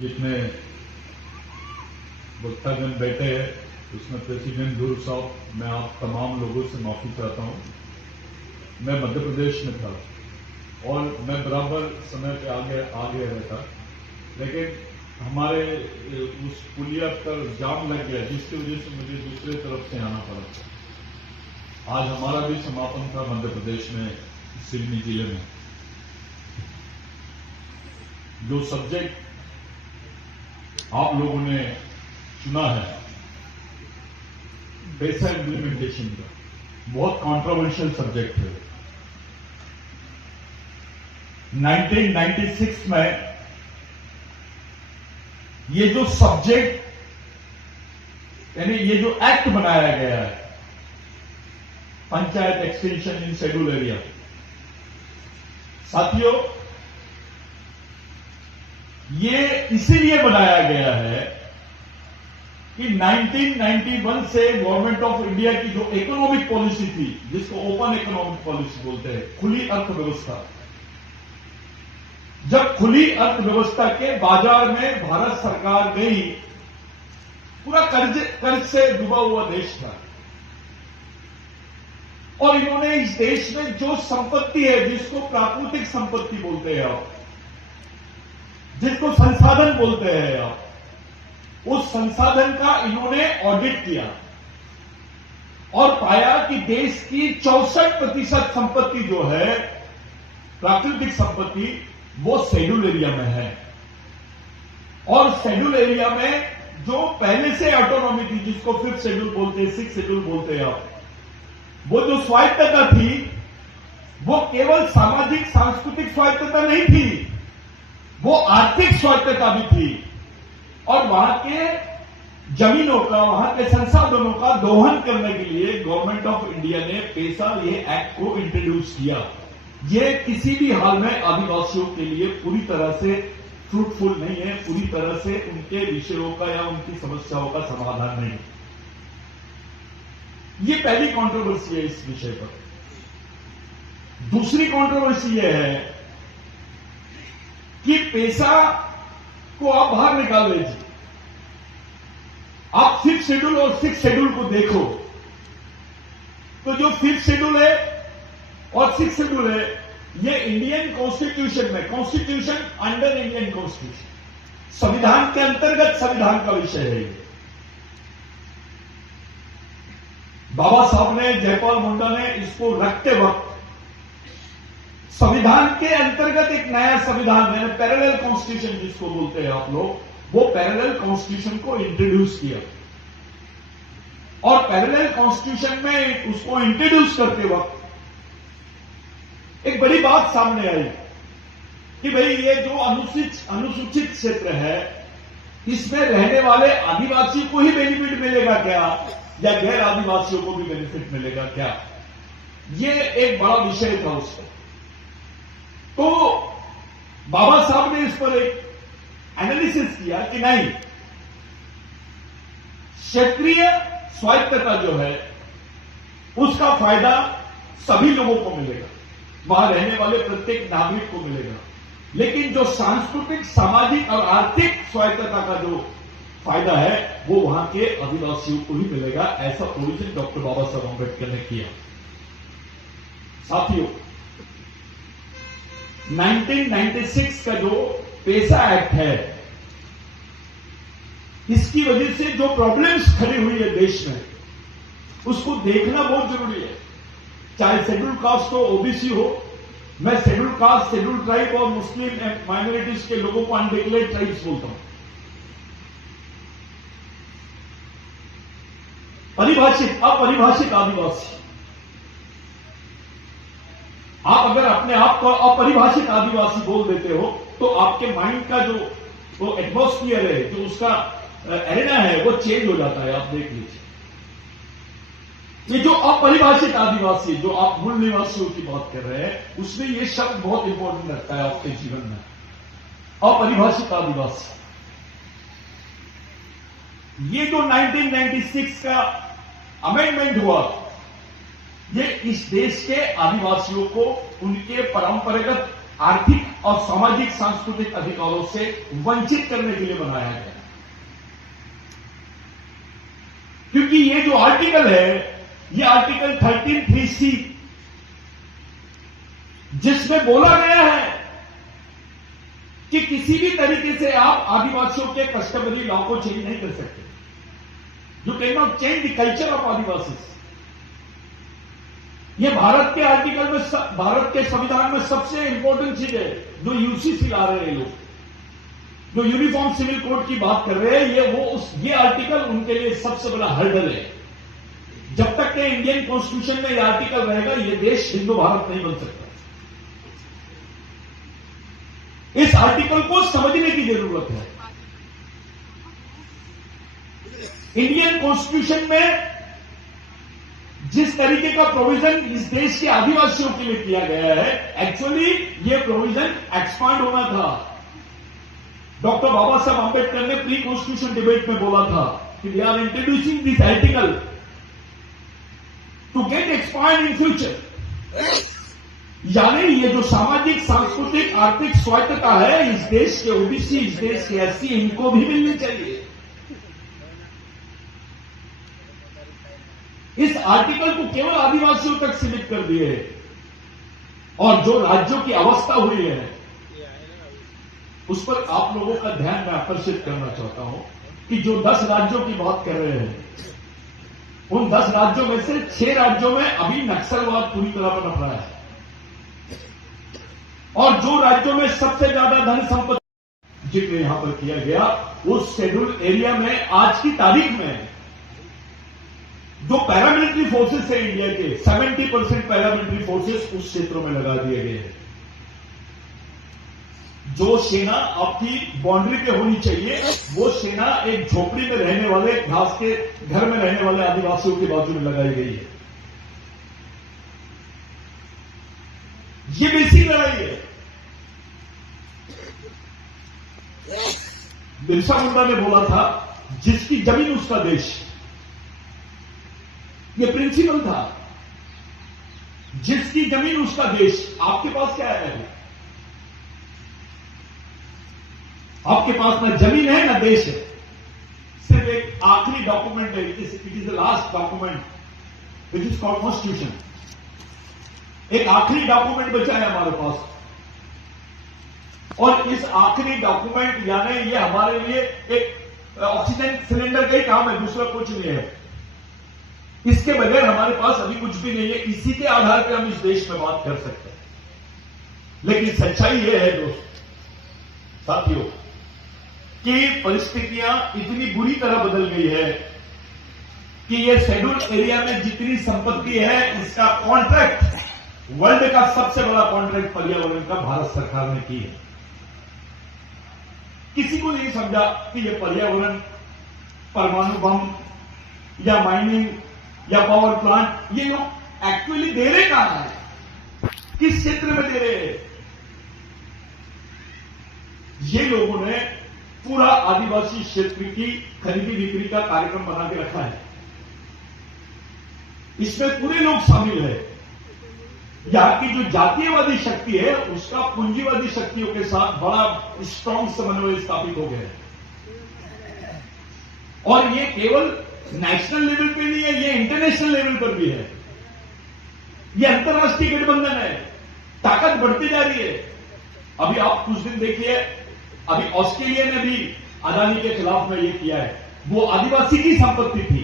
जितने वक्तागण बैठे हैं उसमें प्रेसिडेंट गुरु साहब, मैं आप तमाम लोगों से माफी चाहता हूं। मैं मध्य प्रदेश में था और मैं बराबर समय पे आ गया रहता, लेकिन हमारे उस पुलिया पर जाम लग गया जिसकी वजह से मुझे दूसरे तरफ से आना पड़ा। आज हमारा भी समापन था मध्य प्रदेश में सिवनी जिले में। जो सब्जेक्ट आप लोगों ने चुना है पैसा इम्प्लीमेंटेशन का, बहुत कंट्रोवर्शियल सब्जेक्ट है। 1996 में ये जो सब्जेक्ट यानी ये जो एक्ट बनाया गया है, panchayat extension in schedule area, साथियों ये इसीलिए बनाया गया है कि 1991 से गवर्नमेंट ऑफ इंडिया की जो इकोनॉमिक पॉलिसी थी, जिसको ओपन इकोनॉमिक पॉलिसी बोलते हैं, खुली अर्थव्यवस्था, जब खुली अर्थव्यवस्था के बाजार में भारत सरकार गई, पूरा कर्ज से डूबा हुआ देश था और इन्होंने इस देश में जो संपत्ति है, जिसको प्राकृतिक संपत्ति बोलते हैं आप, जिसको संसाधन बोलते हैं आप, उस संसाधन का इन्होंने ऑडिट किया और पाया कि देश की 64% संपत्ति जो है प्राकृतिक संपत्ति, वो शेड्यूल एरिया में है। और शेड्यूल एरिया में जो पहले से ऑटोनॉमी थी, जिसको 5th शेड्यूल बोलते हैं, 6th शेड्यूल बोलते हैं आप, वो जो स्वायत्तता थी वो केवल सामाजिक सांस्कृतिक स्वायत्तता नहीं थी, वो आर्थिक स्वायत्तता भी थी। और वहां के जमीनों का, वहां के संसाधनों का दोहन करने के लिए गवर्नमेंट ऑफ इंडिया ने पैसा ये एक्ट को इंट्रोड्यूस किया। ये किसी भी हाल में आदिवासियों के लिए पूरी तरह से फ्रूटफुल नहीं है, पूरी तरह से उनके विषयों का या उनकी समस्याओं का समाधान नहीं। ये पहली कंट्रोवर्सी है इस विषय पर। दूसरी कंट्रोवर्सी यह है कि पैसा को आप बाहर निकाल लीजिए। आप 5th शेड्यूल और 6th शेड्यूल को देखो तो जो 5th शेड्यूल है और 6th शेड्यूल है, ये इंडियन कॉन्स्टिट्यूशन में, कॉन्स्टिट्यूशन अंडर इंडियन कॉन्स्टिट्यूशन, संविधान के अंतर्गत संविधान का विषय है। बाबा साहब ने, जयपाल मुंडा ने इसको रखते वक्त संविधान के अंतर्गत एक नया संविधान, यानी पैरेलल कॉन्स्टिट्यूशन जिसको बोलते हैं आप लोग, वो पैरेलल कॉन्स्टिट्यूशन को इंट्रोड्यूस किया। और पैरेलल कॉन्स्टिट्यूशन में उसको इंट्रोड्यूस करते वक्त एक बड़ी बात सामने आई कि भाई ये जो अनुसूचित क्षेत्र है, इसमें रहने वाले आदिवासी को ही बेनिफिट मिलेगा क्या, या गैर आदिवासियों को भी बेनिफिट मिलेगा क्या? ये एक बड़ा विषय था उसका। तो बाबा साहब ने इस पर एक एनालिसिस किया कि नहीं, क्षेत्रीय स्वायत्तता जो है उसका फायदा सभी लोगों को मिलेगा, वहां रहने वाले प्रत्येक नागरिक को मिलेगा, लेकिन जो सांस्कृतिक, सामाजिक और आर्थिक स्वायत्तता का जो फायदा है वो वहां के आदिवासियों को ही मिलेगा। ऐसा प्रोविजन डॉक्टर बाबा साहब अम्बेडकर ने किया। साथियों, 1996 का जो पैसा एक्ट है, इसकी वजह से जो प्रॉब्लम्स खड़ी हुई है देश में, उसको देखना बहुत जरूरी है। चाहे शेड्यूल कास्ट हो, ओबीसी हो, मैं शेड्यूल कास्ट, शेड्यूल ट्राइब और मुस्लिम माइनॉरिटीज के लोगों को अनडिक्लेयर्ड ट्राइब्स बोलता हूं। परिभाषित, अपरिभाषित आदिवासी, आप अगर अपने आप को अपरिभाषित आदिवासी बोल देते हो तो आपके माइंड का जो एटमॉस्फियर है, जो उसका एरिना है, वो चेंज हो जाता है। आप देख लीजिए, ये जो अपरिभाषित आदिवासी, जो आप मूल निवासियों की बात कर रहे हैं, उसमें ये शब्द बहुत इंपॉर्टेंट लगता है आपके जीवन में। अपरिभाषित आदिवासी, ये जो 1996 का अमेंडमेंट हुआ, ये इस देश के आदिवासियों को उनके परंपरागत आर्थिक और सामाजिक सांस्कृतिक अधिकारों से वंचित करने के लिए बनाया गया। क्योंकि ये जो आर्टिकल है, ये आर्टिकल 13(3)(c), जिसमें बोला गया है कि किसी भी तरीके से आप आदिवासियों के कस्टमरी लॉ को चेंज नहीं कर सकते। You can not change the culture of Adivasi. ये भारत के आर्टिकल में, भारत के संविधान में सबसे इंपॉर्टेंट चीज है जो यूसीसी ला रहे हैं लोग, जो यूनिफॉर्म सिविल कोड की बात कर रहे हैं। ये आर्टिकल उनके लिए सबसे बड़ा हर्डल है। जब तक के इंडियन कॉन्स्टिट्यूशन में ये आर्टिकल रहेगा, ये देश हिंदू भारत नहीं बन सकता। इस आर्टिकल को समझने की जरूरत है। इंडियन कॉन्स्टिट्यूशन में जिस तरीके का प्रोविजन इस देश के आदिवासियों के लिए किया गया है, एक्चुअली ये प्रोविजन एक्सपांड होना था। डॉक्टर बाबा साहब आंबेडकर ने प्री कॉन्स्टिट्यूशन डिबेट में बोला था कि we are introducing this article to get expand in future. यानी ये जो सामाजिक, सांस्कृतिक, आर्थिक स्वायत्तता है इस देश के ओबीसी, इस देश के एससी, इनको भी मिलनी चाहिए। इस आर्टिकल को केवल आदिवासियों तक सीमित कर दिए और जो राज्यों की अवस्था हुई है उस पर आप लोगों का ध्यान मैं आकर्षित करना चाहता हूं कि जो 10 राज्यों की बात कर रहे हैं, उन 10 राज्यों में से 6 राज्यों में अभी नक्सलवाद पूरी तरह पनप रहा है। और जो राज्यों में सबसे ज्यादा धन संपत्ति जिक्र यहां पर किया गया, उस शेड्यूल एरिया में आज की तारीख में जो पैरामिलिट्री फोर्सेस है इंडिया के, 70% पैरामिलिट्री फोर्सेस उस क्षेत्रों में लगा दिए गए हैं। जो सेना आपकी बाउंड्री पे होनी चाहिए, वो सेना एक झोपड़ी में रहने वाले, घास के घर में रहने वाले आदिवासियों के बाजू में लगाई गई है। ये बेसिक लड़ाई है। बिरसा मुंडा ने बोला था, जिसकी जमीन उसका देश। ये प्रिंसिपल था, जिसकी जमीन उसका देश। आपके पास क्या है? आपके पास ना जमीन है ना देश है, सिर्फ एक आखिरी डॉक्यूमेंट है। It is the last document which is called constitution. एक आखिरी डॉक्यूमेंट बचा है हमारे पास, और इस आखिरी डॉक्यूमेंट यानी ये हमारे लिए एक ऑक्सीजन सिलेंडर का ही काम है, दूसरा कुछ नहीं है। इसके बगैर हमारे पास अभी कुछ भी नहीं है। इसी के आधार पर हम इस देश में बात कर सकते हैं। लेकिन सच्चाई यह है दोस्त साथियों कि परिस्थितियां इतनी बुरी तरह बदल गई है कि ये शेड्यूल एरिया में जितनी संपत्ति है, इसका कॉन्ट्रैक्ट, वर्ल्ड का सबसे बड़ा कॉन्ट्रैक्ट पर्यावरण का भारत सरकार ने की है। किसी को नहीं समझा कि ये पर्यावरण, परमाणु बम या माइनिंग या पावर प्लांट, ये लोग एक्चुअली दे रहे कहां है, किस क्षेत्र में दे रहे हैं। ये लोगों ने पूरा आदिवासी क्षेत्र की खरीदी बिक्री का कार्यक्रम बना के रखा है। इसमें पूरे लोग शामिल है। यहां की जो जातीयवादी शक्ति है, उसका पूंजीवादी शक्तियों के साथ बड़ा स्ट्रांग समन्वय स्थापित हो गया है। और ये केवल नेशनल लेवल पे नहीं है, ये इंटरनेशनल लेवल पर भी है। ये अंतर्राष्ट्रीय गठबंधन है, ताकत बढ़ती जा रही है। अभी आप कुछ दिन देखिए, अभी ऑस्ट्रेलिया ने भी अदानी के खिलाफ में ये किया है। वो आदिवासी की संपत्ति थी।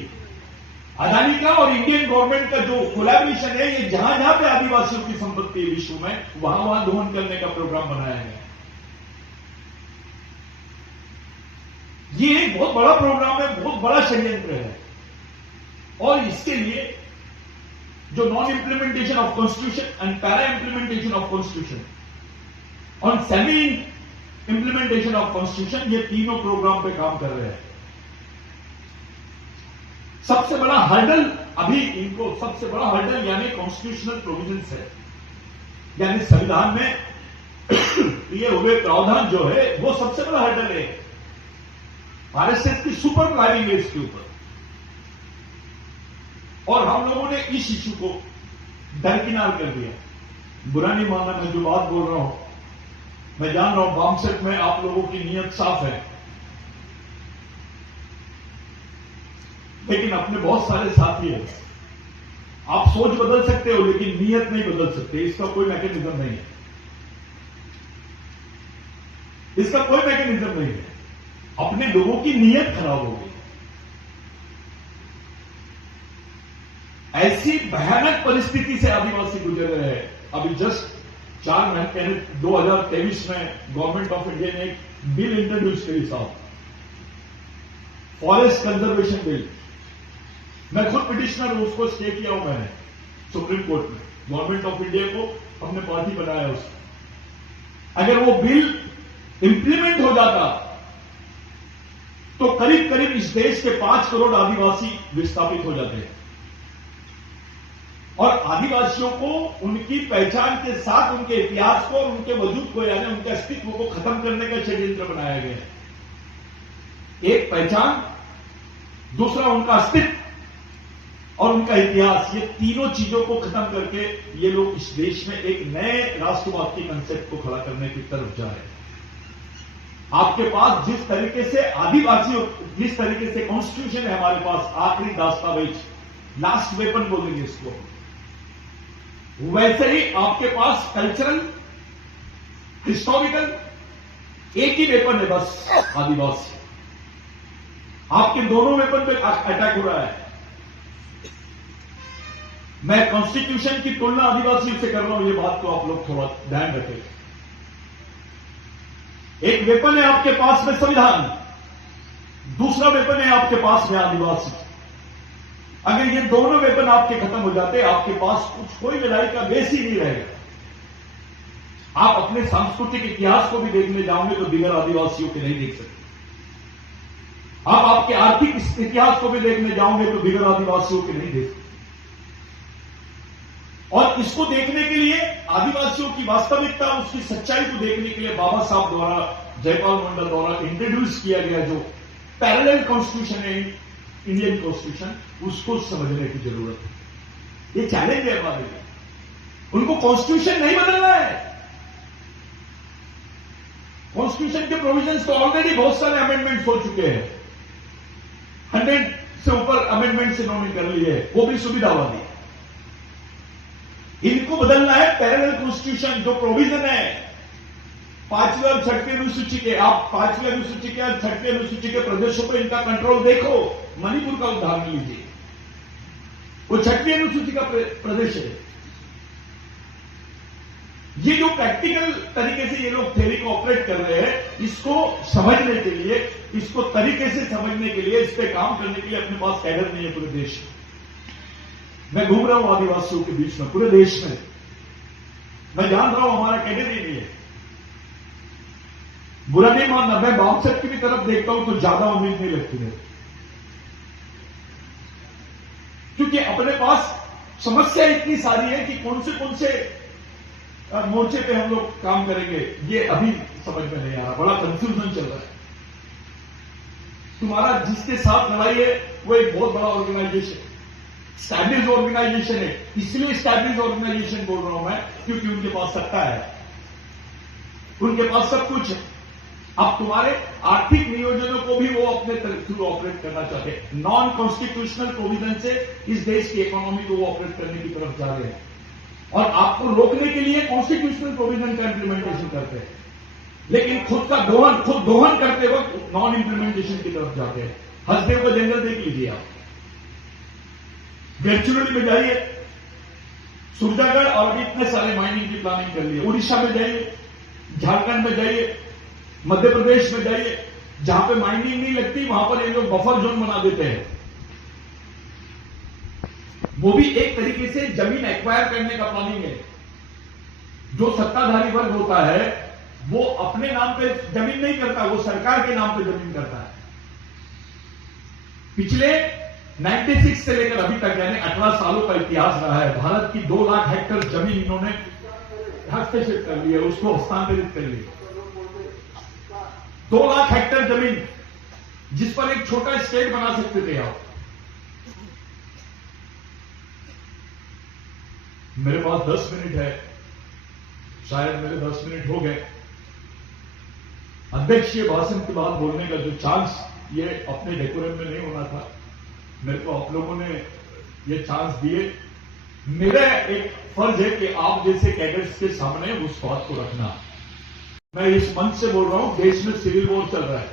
अदानी का और इंडियन गवर्नमेंट का जो कोलैबोरेशन है, ये जहां जहां पे आदिवासियों की संपत्ति है विश्व में, वहां वहां दोहन करने का प्रोग्राम बनाया गया। ये एक बहुत बड़ा प्रोग्राम है, बहुत बड़ा षड्यंत्र है। और इसके लिए जो non implementation of constitution and para implementation of constitution और सेमी इंप्लीमेंटेशन ऑफ कॉन्स्टिट्यूशन, ये तीनों प्रोग्राम पे काम कर रहे हैं। सबसे बड़ा हर्डल अभी इनको, सबसे बड़ा हर्डल यानी कॉन्स्टिट्यूशनल प्रोविजंस है, यानी संविधान में दिए हुए प्रावधान जो है, वो सबसे बड़ा हर्डल है। आरएसएस की सुपर प्लानिंग है इसके ऊपर। और हम लोगों ने इस इश्यू को दरकिनार कर दिया। बुरा नहीं मानना, मैं जो बात बोल रहा हूं मैं जान रहा हूं बामसेट में आप लोगों की नीयत साफ है, लेकिन अपने बहुत सारे साथी हैं। आप सोच बदल सकते हो लेकिन नीयत नहीं बदल सकते। इसका कोई मैकेनिज्म नहीं है, इसका कोई मैकेनिज्म नहीं है। अपने लोगों की नीयत खराब हो गई। ऐसी भयानक परिस्थिति से आदिवासी गुजर रहे हैं। अभी जस्ट 4 महीने 2023 में गवर्नमेंट ऑफ इंडिया ने एक बिल इंट्रोड्यूस करी साहब, फॉरेस्ट कंजर्वेशन बिल। मैं खुद पिटिशनर हूं, उसको स्टे किया हूं मैंने सुप्रीम कोर्ट में। गवर्नमेंट ऑफ इंडिया को हमने पार्टी बनाया उसको। अगर वो बिल इंप्लीमेंट हो जाता तो करीब करीब इस देश के 5 करोड़ आदिवासी विस्थापित हो जाते हैं। और आदिवासियों को उनकी पहचान के साथ उनके इतिहास को और उनके वजूद को यानी उनके अस्तित्व को खत्म करने का षड्यंत्र बनाया गया है। एक पहचान, दूसरा उनका अस्तित्व और उनका इतिहास, ये तीनों चीजों को खत्म करके ये लोग इस देश में एक नए राष्ट्रवाद के कंसेप्ट को खड़ा करने की तरफ जा रहे हैं। आपके पास जिस तरीके से आदिवासियों, जिस तरीके से कॉन्स्टिट्यूशन है हमारे पास, आखिरी दस्तावेज, लास्ट वेपन बोलेंगे इसको, वैसे ही आपके पास कल्चरल, हिस्टोरिकल एक ही वेपन है बस, आदिवासी। आपके दोनों वेपन पे अटैक हो रहा है। मैं कॉन्स्टिट्यूशन की तुलना आदिवासियों से कर रहा हूं, ये बात को आप लोग थोड़ा ध्यान रखें। एक वेपन है आपके पास में संविधान, दूसरा वेपन है आपके पास में आदिवासी। अगर ये दोनों वेपन आपके खत्म हो जाते, आपके पास कोई लड़ाई का बेस ही नहीं रहेगा। आप अपने सांस्कृतिक इतिहास को भी देखने जाओगे तो बिगर आदिवासियों के नहीं देख सकते। आप आपके आर्थिक इतिहास को भी देखने जाओगे तो बिगर आदिवासियों के नहीं देख सकते। और इसको देखने के लिए, आदिवासियों की वास्तविकता, उसकी सच्चाई को देखने के लिए बाबा साहब द्वारा, जयपाल मंडल द्वारा इंट्रोड्यूस किया गया जो पैरेलल कॉन्स्टिट्यूशन है, इंडियन कॉन्स्टिट्यूशन, उसको समझने की जरूरत है। ये चैलेंज है हमारे लिए। उनको कॉन्स्टिट्यूशन नहीं बदलना है। कॉन्स्टिट्यूशन के प्रोविजंस तो ऑलरेडी बहुत सारे अमेंडमेंट्स हो चुके हैं। 100 से ऊपर अमेंडमेंट्स इन्होंने कर लिए, वो भी सुविधा वाली। इनको बदलना है पैरेलल कॉन्स्टिट्यूशन, जो प्रोविजन है 5वीं और 6वीं अनुसूची के। आप 5वीं अनुसूची के और 6वीं अनुसूची के प्रदेशों पर इनका कंट्रोल देखो। मणिपुर का उदाहरण लीजिए, वो 6वीं अनुसूची का प्रदेश है। ये जो प्रैक्टिकल तरीके से ये लोग थ्योरी को ऑपरेट कर रहे हैं, इसको समझने के लिए, इसको तरीके से समझने के लिए, इस पे काम करने के लिए अपने पास कैडर नहीं है पूरे देश में। मैं घूम रहा हूं आदिवासियों के बीच में, पूरे देश में। मैं जान रहा हूं हमारा कैडर ही नहीं है। बुरा नहीं मानना, मैं बामसेट की भी तरफ देखता हूं तो ज्यादा उम्मीद नहीं लगती है, क्योंकि अपने पास समस्या इतनी सारी है कि कौन से मोर्चे पे हम लोग काम करेंगे, ये अभी समझ में नहीं आ रहा। बड़ा कंफ्यूजन चल रहा है। तुम्हारा जिसके साथ लड़ाई है वो एक बहुत बड़ा ऑर्गेनाइजेशन, स्टैब्लिश ऑर्गेनाइजेशन है। इसलिए स्टैब्लिश ऑर्गेनाइजेशन बोल रहा हूं मैं, क्योंकि उनके पास सत्ता है, उनके पास सब कुछ है। अब तुम्हारे आर्थिक नियोजनों को भी वो अपने थ्रू ऑपरेट करना चाहते हैं। नॉन कॉन्स्टिट्यूशनल प्रोविजन से इस देश की इकोनॉमी को वो ऑपरेट करने की तरफ जा रहे हैं, और आपको रोकने के लिए कॉन्स्टिट्यूशनल प्रोविजन का इंप्लीमेंटेशन करते हैं, लेकिन खुद दोहन करते वक्त नॉन इंप्लीमेंटेशन की तरफ जाते हैं। हसदेव का जंगल देख लीजिए आप, गढ़चिरौली में जाइए, सुरजागढ़, और इतने सारे माइनिंग की प्लानिंग कर ली है। उड़ीसा में जाइए, झारखंड में जाइए, मध्य प्रदेश में जाइए, जहां पे माइनिंग नहीं लगती वहां पर ये लोग बफर जोन बना देते हैं। वो भी एक तरीके से जमीन एक्वायर करने का प्लानिंग है। जो सत्ताधारी वर्ग होता है वो अपने नाम पे जमीन नहीं करता, वो सरकार के नाम पे जमीन करता है। पिछले 96 से लेकर अभी तक यानी 18 सालों का इतिहास रहा है। भारत की 2 लाख हेक्टेयर जमीन इन्होंने हस्तक्षेप कर लिया, उसको हस्तांतरित कर लिया। 2 लाख हेक्टेयर जमीन जिस पर एक छोटा स्टेट बना सकते थे आप। मेरे पास 10 मिनट है, शायद मेरे 10 मिनट हो गए। अध्यक्षीय भाषण की बात बोलने का जो चांस, ये अपने डेकोरम में नहीं होना था। मेरे को आप लोगों ने ये चांस दिए। मेरा एक फर्ज है कि आप जैसे कैडेट्स के सामने उस बात को रखना। मैं इस मंच से बोल रहा हूं, देश में सिविल वॉर चल रहा है।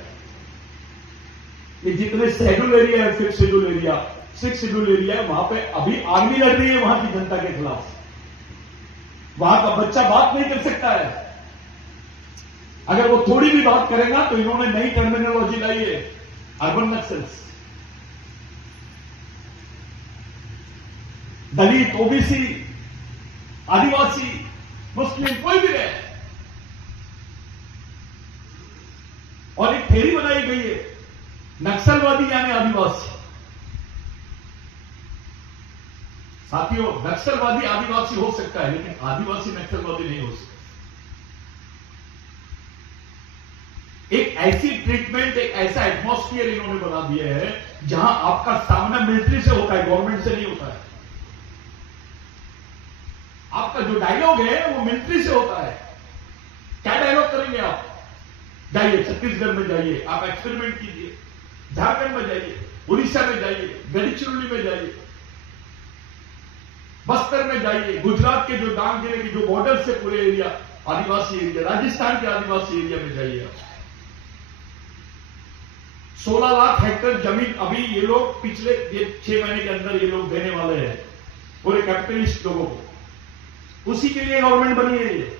ये जितने शेड्यूल एरिया है, 5th schedule area, 6th schedule area है, वहां पे अभी आर्मी लड़ रही है वहां की जनता के खिलाफ। वहां का बच्चा बात नहीं कर सकता है। अगर वो थोड़ी भी बात करेगा तो इन्होंने नई टर्मिनोलॉजी लाई है, अर्बन नक्सल्स। दलित, ओबीसी, आदिवासी, मुस्लिम, कोई भी रहे, और एक थ्योरी बनाई गई है नक्सलवादी यानी आदिवासी। साथियों, नक्सलवादी आदिवासी हो सकता है, लेकिन आदिवासी नक्सलवादी नहीं हो सकता। एक ऐसी ट्रीटमेंट, एक ऐसा एटमॉस्फियर इन्होंने बना दिया है जहां आपका सामना मिलिट्री से होता है, गवर्नमेंट से नहीं होता है। आपका जो डायलॉग है वो मिलिट्री से होता है। क्या डायलॉग करेंगे आप? जाइए छत्तीसगढ़ में जाइए, आप एक्सपेरिमेंट कीजिए, झारखंड में जाइए, उड़ीसा में जाइए, गढ़चिरौली में जाइए, बस्तर में जाइए, गुजरात के जो डांग जिले के जो बॉर्डर से पूरे एरिया आदिवासी एरिया, राजस्थान के आदिवासी एरिया में जाइए आप। 16 लाख हेक्टेयर जमीन अभी ये लोग पिछले 6 महीने के अंदर ये लोग देने वाले हैं पूरे कैपिटलिस्ट लोगों को। उसी के लिए गवर्नमेंट बनी है ये।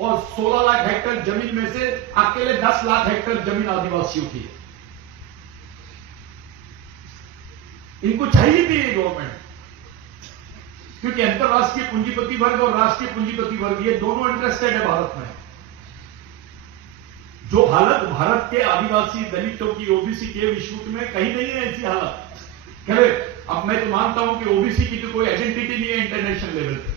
और 16 लाख हेक्टेयर जमीन में से अकेले 10 लाख हेक्टेयर जमीन आदिवासियों की है। इनको चाहिए थी ये गवर्नमेंट, क्योंकि अंतर्राष्ट्रीय पूंजीपति वर्ग और राष्ट्रीय पूंजीपति वर्ग ये दोनों इंटरेस्टेड है भारत में। जो हालत भारत के आदिवासी, दलितों की, ओबीसी के विश्व में कहीं नहीं है ऐसी हालत। करेक्ट। अब मैं तो मानता हूं कि ओबीसी की तो कोई आइडेंटिटी नहीं है इंटरनेशनल लेवल पे।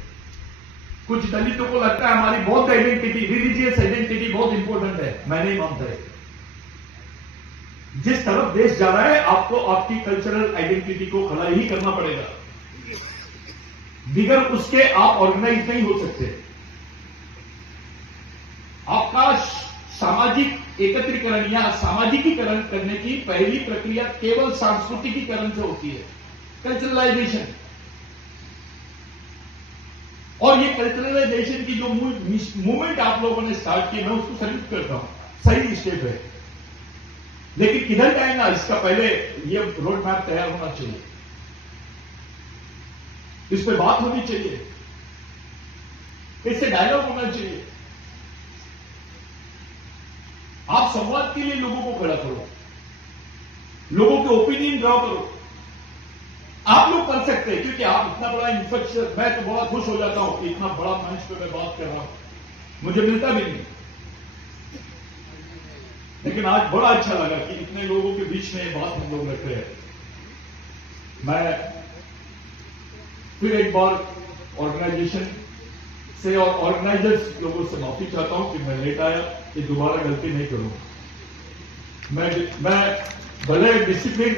कुछ दलितों को लगता है हमारी बौद्ध आइडेंटिटी, रिलीजियस आइडेंटिटी बहुत इंपॉर्टेंट है। मैं नहीं मानता है। जिस तरफ देश जा रहा है, आपको आपकी कल्चरल आइडेंटिटी को खड़ा ही करना पड़ेगा। बिगर उसके आप ऑर्गेनाइज नहीं हो सकते। आपका सामाजिक एकत्रीकरण या सामाजिकीकरण करने की पहली प्रक्रिया केवल सांस्कृतिकीकरण से होती है, कल्चरलाइजेशन। और ये कल्चरलाइजेशन की जो मूवमेंट आप लोगों ने स्टार्ट की, मैं उसको सैल्यूट करता हूं, सही स्टेप है। लेकिन किधर जाएगा, इसका पहले ये रोड मैप तैयार होना चाहिए, इस पर बात होनी चाहिए, इससे डायलॉग होना चाहिए। आप संवाद के लिए लोगों को खड़ा करो, लोगों के ओपिनियन ड्रॉ करो। आप लोग कर सकते हैं, क्योंकि आप इतना बड़ा इंफ्रास्ट्रक्चर, मैं तो बहुत खुश हो जाता हूं कि इतना बड़ा मंच पे मैं बात कर रहा हूं, मुझे मिलता भी नहीं। लेकिन आज बड़ा अच्छा लगा कि इतने लोगों के बीच में ये बात हम लोग रख रहे हैं। मैं फिर एक बार ऑर्गेनाइजेशन से और ऑर्गेनाइजर्स लोगों से माफी चाहता हूं कि मैं लेट आया, ये दोबारा गलती नहीं करूंगा। मैं भले डिसिप्लिन,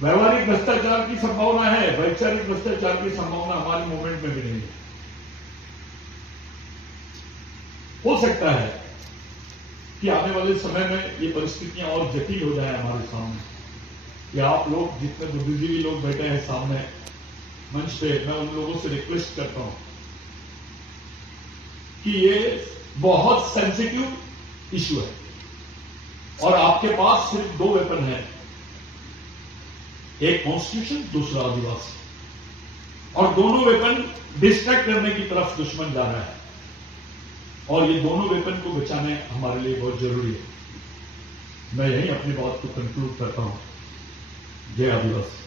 व्यवहारिक भ्रष्टाचार की संभावना है, वैचारिक भ्रष्टाचार की संभावना हमारे मूवमेंट में भी नहीं है। हो सकता है कि आने वाले समय में ये परिस्थितियां और जटिल हो जाए हमारे सामने, कि आप लोग जितने बुद्धिजीवी लोग बैठे हैं सामने मंच पे, मैं उन लोगों से रिक्वेस्ट करता हूं कि ये बहुत सेंसिटिव इश्यू है और आपके पास सिर्फ 2 वेपन है, एक कॉन्स्टिट्यूशन, दूसरा आदिवासी, और दोनों वेपन डिस्ट्रैक्ट करने की तरफ दुश्मन जा रहा है और ये दोनों वेपन को बचाने हमारे लिए बहुत जरूरी है। मैं यही अपनी बात को कंक्लूड करता हूं। जय आदिवासी।